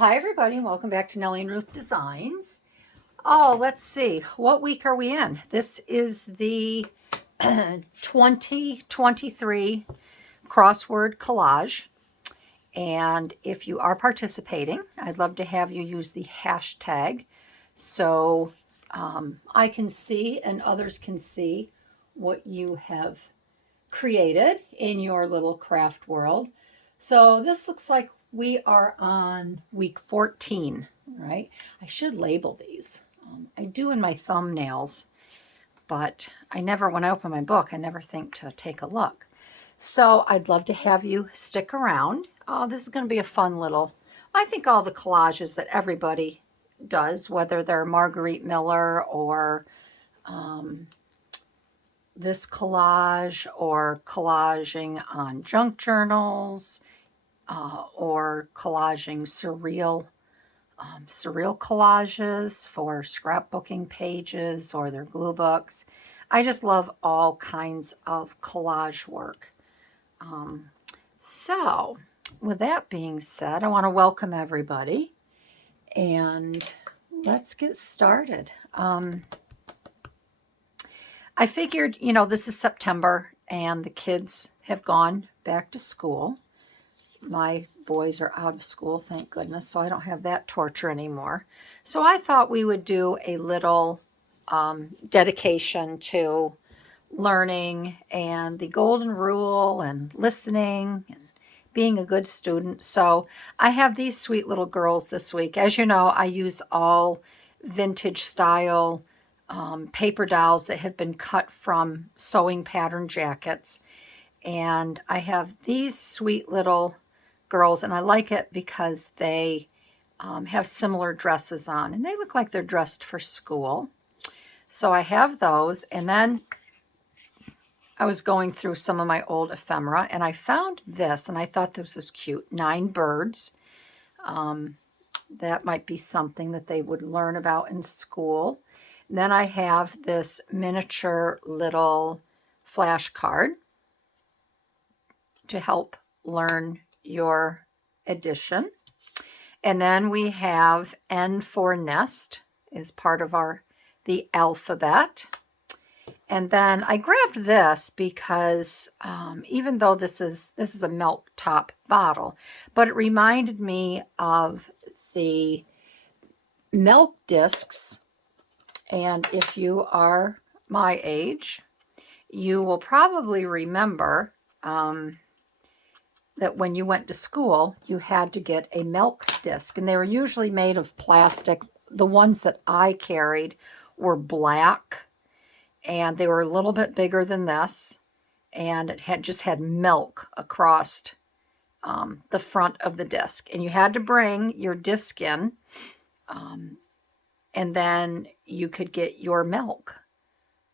Hi everybody, and welcome back to Nellie and Ruth Designs. Oh, let's see, what week are we in? This is the 2023 Crossword Collage, and if you are participating, I'd love to have you use the hashtag so I can see and others can see what you have created in your little craft world. So this looks like we are on week 14, right? I should label these. I do in my thumbnails, but I never, when I open my book, I never think to take a look. So I'd love to have you stick around. Oh, this is going to be a fun little, I think all the collages that everybody does, whether they're Marguerite Miller or this collage or collaging on junk journals or collaging surreal collages for scrapbooking pages or their glue books. I just love all kinds of collage work. So with that being said, I want to welcome everybody and let's get started. I figured, this is September and the kids have gone back to school. My boys are out of school, thank goodness, so I don't have that torture anymore. So I thought we would do a little dedication to learning and the golden rule and listening and being a good student. So I have these sweet little girls this week. As you know, I use all vintage style paper dolls that have been cut from sewing pattern jackets. And I have these sweet little girls, and I like it because they have similar dresses on, and they look like they're dressed for school. So I have those, and then I was going through some of my old ephemera, and I found this, and I thought this was cute. 9 birds. That might be something that they would learn about in school. And then I have this miniature little flashcard to help learn your addition. And then we have N for nest is part of the alphabet. And then I grabbed this because even though this is a milk top bottle, but it reminded me of the milk discs. And if you are my age, you will probably remember that when you went to school, you had to get a milk disc, and they were usually made of plastic. The ones that I carried were black, and they were a little bit bigger than this, and it just had milk across the front of the disc, and you had to bring your disc in, and then you could get your milk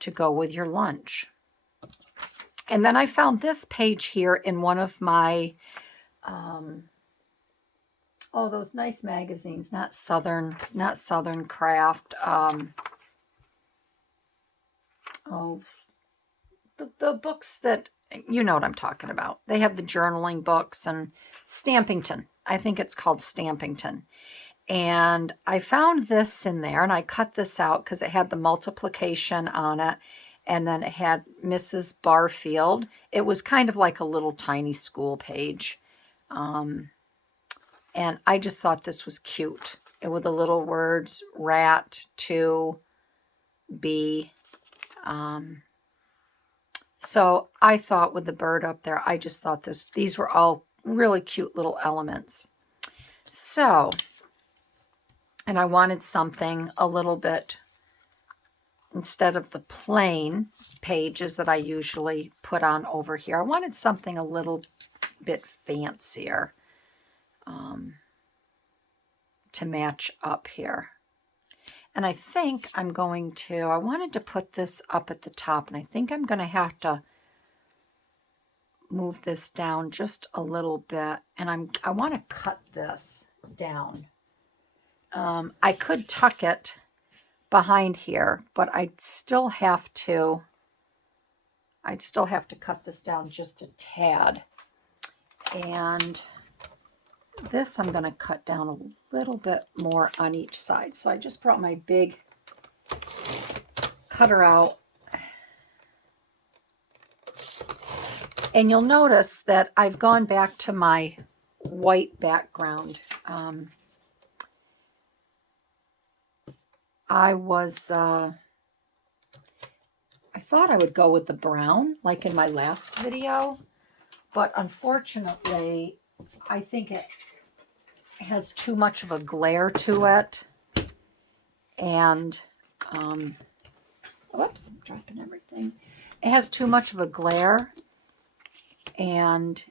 to go with your lunch. And then I found this page here in one of my, those nice magazines, not Southern Craft. The books that, you know what I'm talking about. They have the journaling books and Stampington. I think it's called Stampington. And I found this in there, and I cut this out because it had the multiplication on it. And then it had Mrs. Barfield. It was kind of like a little tiny school page. And I just thought this was cute. It with the little words, rat, to, be. So I thought with the bird up there, I just thought these were all really cute little elements. So, and I wanted something a little bit, instead of the plain pages that I usually put on over here, I wanted something a little bit fancier to match up here. And I think I wanted to put this up at the top, and I think I'm going to have to move this down just a little bit, and I want to cut this down. I could tuck it behind here, but I'd still have to cut this down just a tad. And This I'm going to cut down a little bit more on each side. So I just brought my big cutter out. And you'll notice that I've gone back to my white background. I thought I would go with the brown, like in my last video, but unfortunately, I think it has too much of a glare to it. And, whoops, I'm dropping everything. It has too much of a glare, and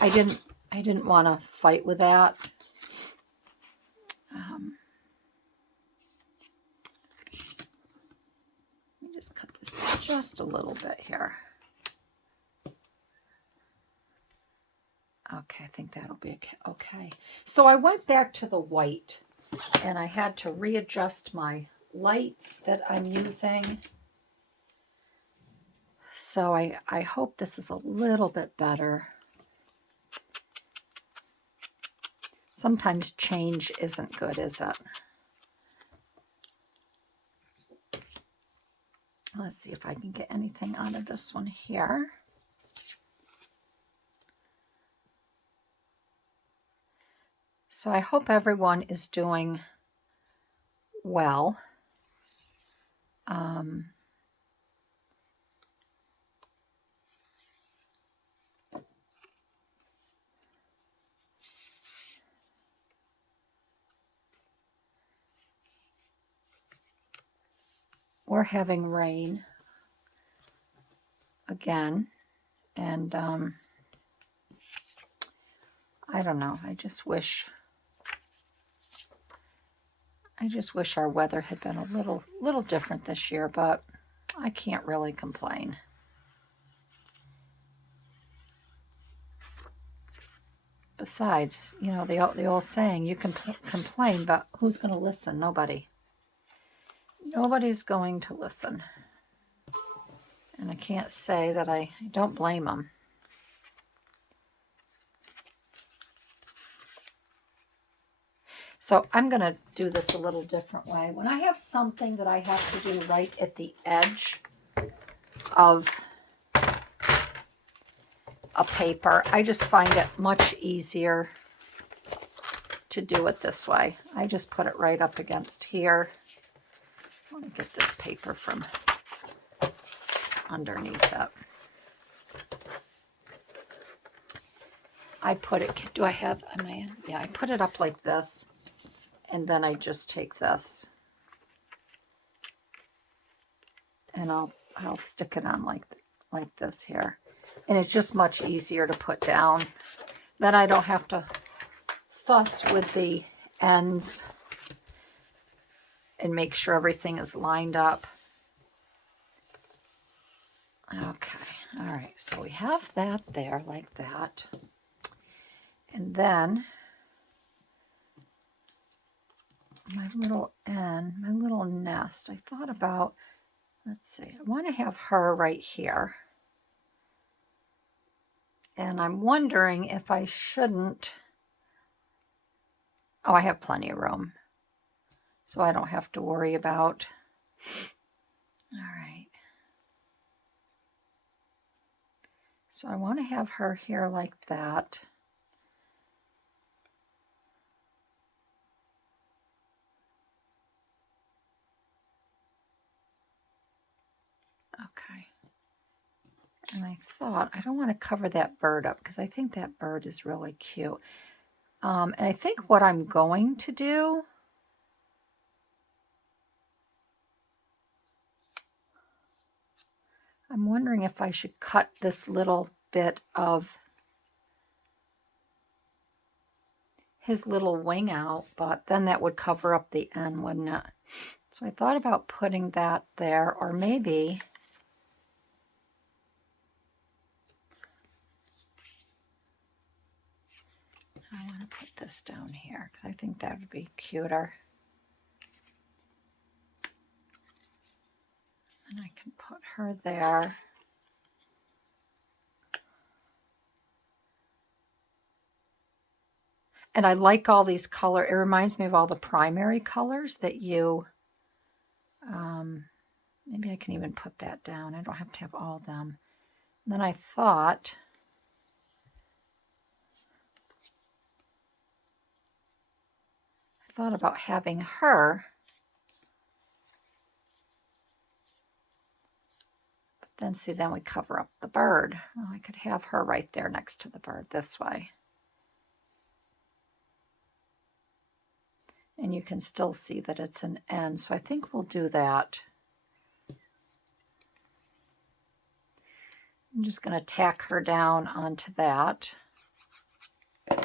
I didn't want to fight with that. Let me just cut this just a little bit here. Okay, I think that'll be okay. So I went back to the white, and I had to readjust my lights that I'm using. So I hope this is a little bit better. Sometimes change isn't good, is it? Let's see if I can get anything out of this one here. So I hope everyone is doing well. We're having rain again, and I don't know. I just wish our weather had been a little different this year, but I can't really complain. Besides, you know, the old saying, you can complain, but who's going to listen? Nobody. Nobody's going to listen. And I can't say that I don't blame them. So I'm going to do this a little different way. When I have something that I have to do right at the edge of a paper, I just find it much easier to do it this way. I just put it right up against here. Let me get this paper from underneath it. I put it, do I have, am I in? Yeah, I put it up like this, and then I just take this and I'll stick it on like this here. And it's just much easier to put down. Then I don't have to fuss with the ends and make sure everything is lined up. Okay, all right, so we have that there like that. And then my little end, my little nest, I thought about, let's see, I want to have her right here. And I'm wondering if I shouldn't, oh, I have plenty of room, so I don't have to worry about, all right. So I want to have her here like that. Okay. And I thought, I don't want to cover that bird up because I think that bird is really cute. And I think what I'm going to do, I'm wondering if I should cut this little bit of his little wing out, but then that would cover up the end, wouldn't it? So I thought about putting that there, or maybe I want to put this down here because I think that would be cuter. And I can put her there. And I like all these color. It reminds me of all the primary colors that you, maybe I can even put that down. I don't have to have all of them. And then I thought about having her, but then see, then we cover up the bird. Well, I could have her right there next to the bird this way. And you can still see that it's an N, so I think we'll do that. I'm just going to tack her down onto that. Can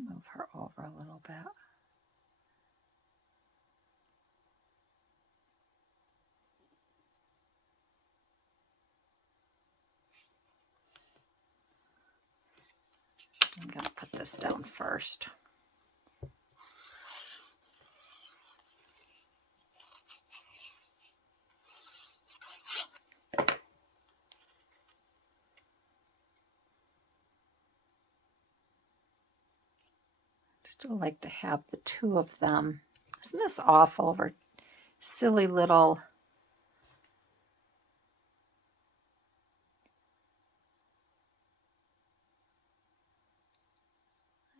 move her over a little bit. I'm going to put this down first. Still like to have the two of them. Isn't this awful over silly little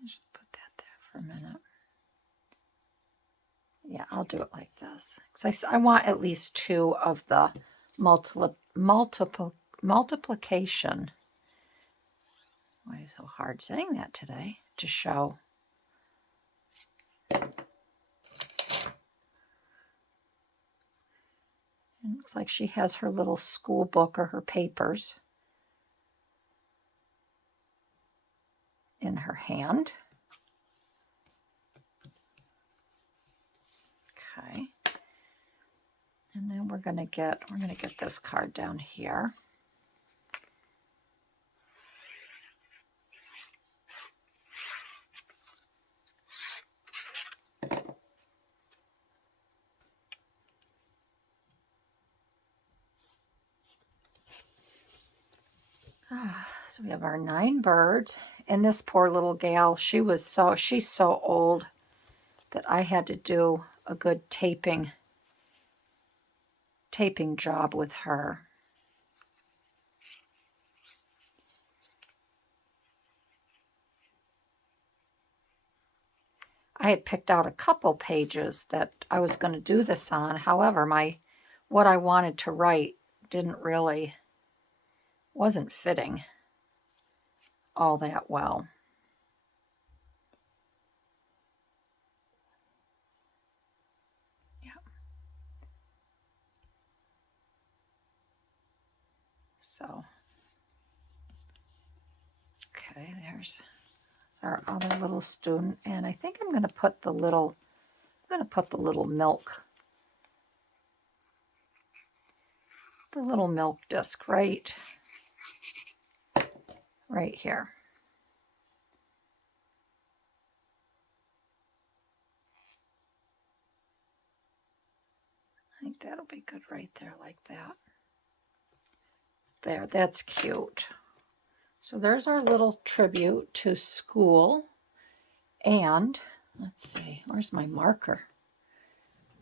I should put that there for a minute. Yeah, I'll do it like this. Because I want at least two of the multiplication. Why is it so hard saying that today? To show. It looks like she has her little school book or her papers in her hand. Okay. And then we're going to get this card down here. So we have our 9 birds, and this poor little gal, she's so old that I had to do a good taping job with her. I had picked out a couple pages that I was going to do this on. However, what I wanted to write wasn't fitting all that well. Yeah. So, okay, there's our other little student, and I think I'm going to put the little milk disc right here. I think that'll be good right there, like that. There, that's cute. So there's our little tribute to school. And let's see, where's my marker?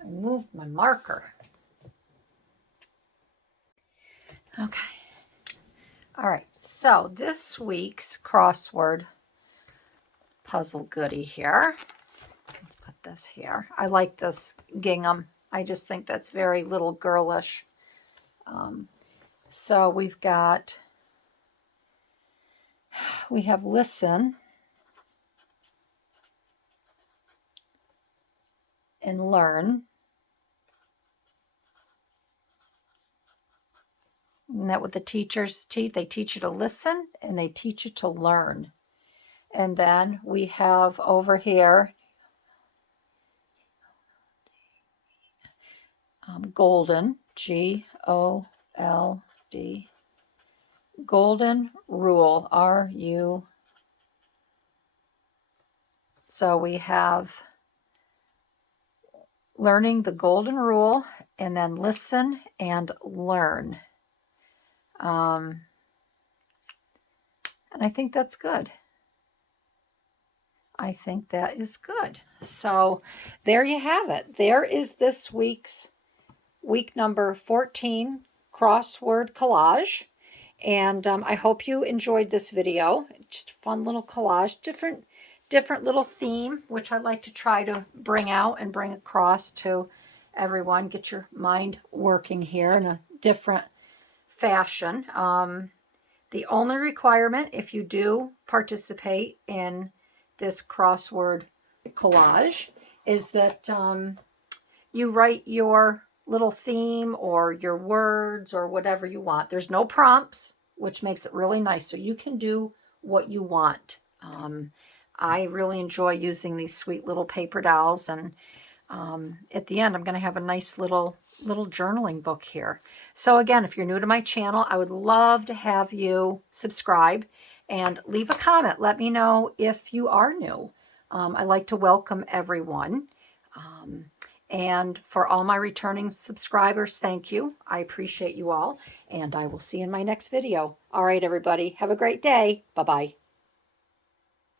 I moved my marker. Okay. All right, so this week's crossword puzzle goodie here. Let's put this here. I like this gingham. I just think that's very little girlish. So we have listen and learn. Isn't that what the teachers teach? They teach you to listen and they teach you to learn. And then we have over here golden, G-O-L-D, golden rule, R-U. So we have learning the golden rule and then listen and learn. And I think that's good. I think that is good. So there you have it. There is this week's week number 14 crossword collage. And I hope you enjoyed this video. Just a fun little collage, different little theme, which I like to try to bring out and bring across to everyone. Get your mind working here in a different fashion. The only requirement, if you do participate in this crossword collage, is that you write your little theme or your words or whatever you want. There's no prompts, which makes it really nice. So you can do what you want. I really enjoy using these sweet little paper dolls, and at the end I'm going to have a nice little journaling book here. So again, if you're new to my channel, I would love to have you subscribe and leave a comment. Let me know if you are new. I like to welcome everyone. And for all my returning subscribers, thank you. I appreciate you all, and I will see you in my next video. All right, everybody, have a great day. Bye-bye.